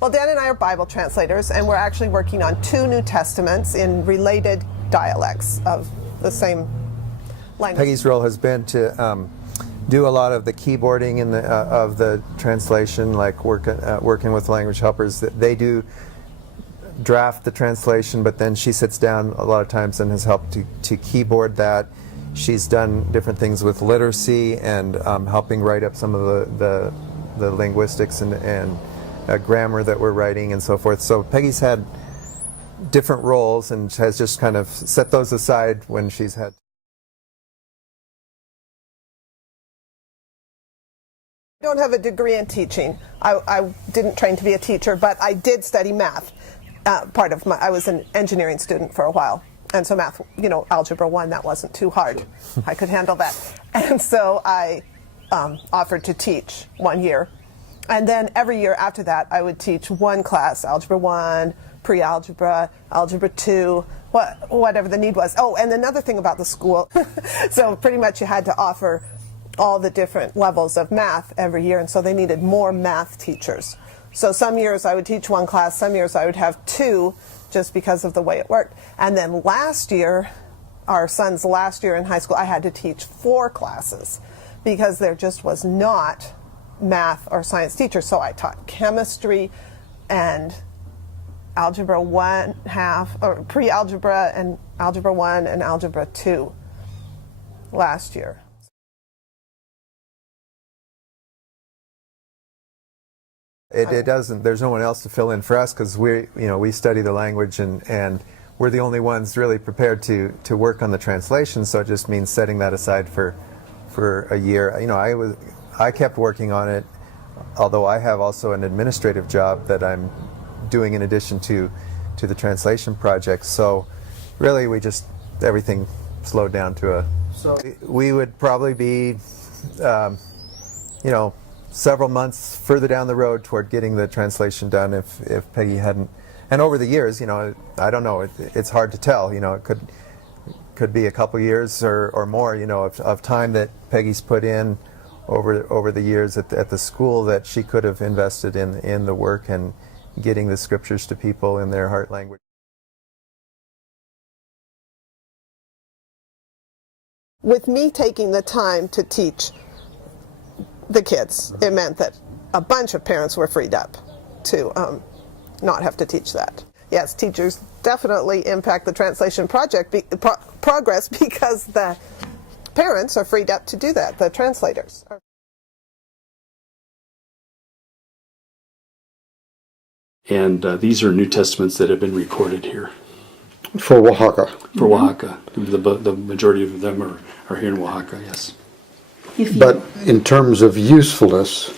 Well, Dan and I are Bible translators, and we're actually working on 2 New Testaments in related dialects of the same language. Peggy's role has been to do a lot of the keyboarding in of the translation, like working with language helpers. They do draft the translation, but then she sits down a lot of times and has helped to keyboard that. She's done different things with literacy and helping write up some of the linguistics and grammar that we're writing and so forth. So Peggy's had different roles and has just kind of set those aside when she's had. I don't have a degree in teaching. I didn't train to be a teacher, but I did study math. I was an engineering student for a while. And so math, Algebra 1, that wasn't too hard. I could handle that. And so I offered to teach 1 year. And then every year after that, I would teach one class, Algebra 1, Pre-Algebra, Algebra 2, whatever the need was. Oh, and another thing about the school, so pretty much you had to offer all the different levels of math every year, and so they needed more math teachers. So some years I would teach one class, some years I would have 2, just because of the way it worked. And then last year, our son's last year in high school, I had to teach 4 classes because there just was not math or science teachers. So I taught chemistry and Algebra 1 half, or Pre-Algebra and Algebra 1 and Algebra 2 last year. It doesn't. There's no one else to fill in for us because we study the language and we're the only ones really prepared to work on the translation. So it just means setting that aside for a year. I kept working on it, although I have also an administrative job that I'm doing in addition to the translation project. So really, everything slowed down to a. So we would probably be, several months further down the road toward getting the translation done if Peggy hadn't. And over the years, I don't know. It's hard to tell. It could be a couple years or more. Of time that Peggy's put in over the years at the school that she could have invested in the work and getting the scriptures to people in their heart language. With me taking the time to teach the kids, it meant that a bunch of parents were freed up to not have to teach that. Yes, teachers definitely impact the translation project progress because the parents are freed up to do that, the translators. And these are New Testaments that have been recorded here. For Oaxaca. For Oaxaca. The majority of them are here in Oaxaca, yes. But in terms of usefulness,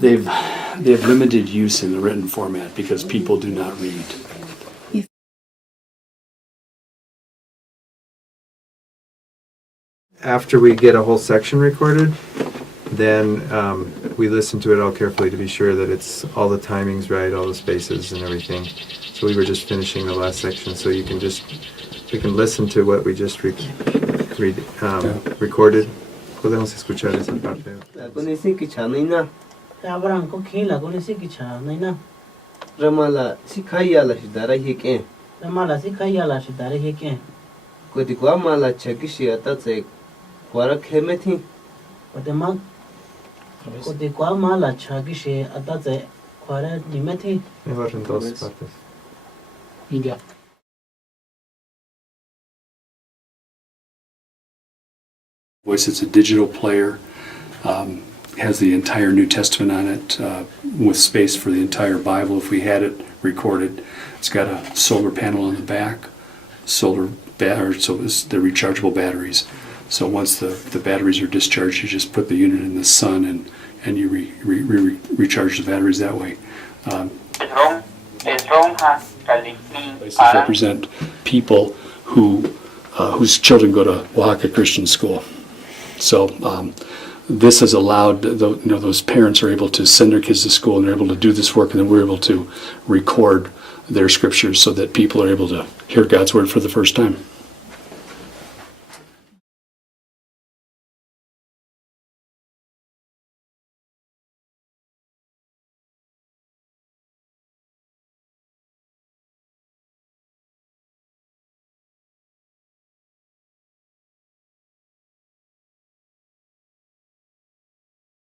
They have limited use in the written format because people do not read. After we get a whole section recorded, then we listen to it all carefully to be sure that it's all the timings right, all the spaces and everything. So we were just finishing the last section, so you can listen to what we just recorded. Podemos escuchar esa parte. Ramala sikhaya la shidare Kodikwa mala chakishi atatse kwara khemeti Kodikwa mala chakishi atatse kwara nimeti. Mejor en dos partes. Yeah. Voice, it's a digital player, has the entire New Testament on it, with space for the entire Bible if we had it recorded. It's got a solar panel on the back, so it's the rechargeable batteries. So once the batteries are discharged, you just put the unit in the sun and you recharge the batteries that way. Places represent people whose children go to Oaxaca Christian School. So this has allowed those parents are able to send their kids to school and they're able to do this work, and then we're able to record their scriptures so that people are able to hear God's word for the first time.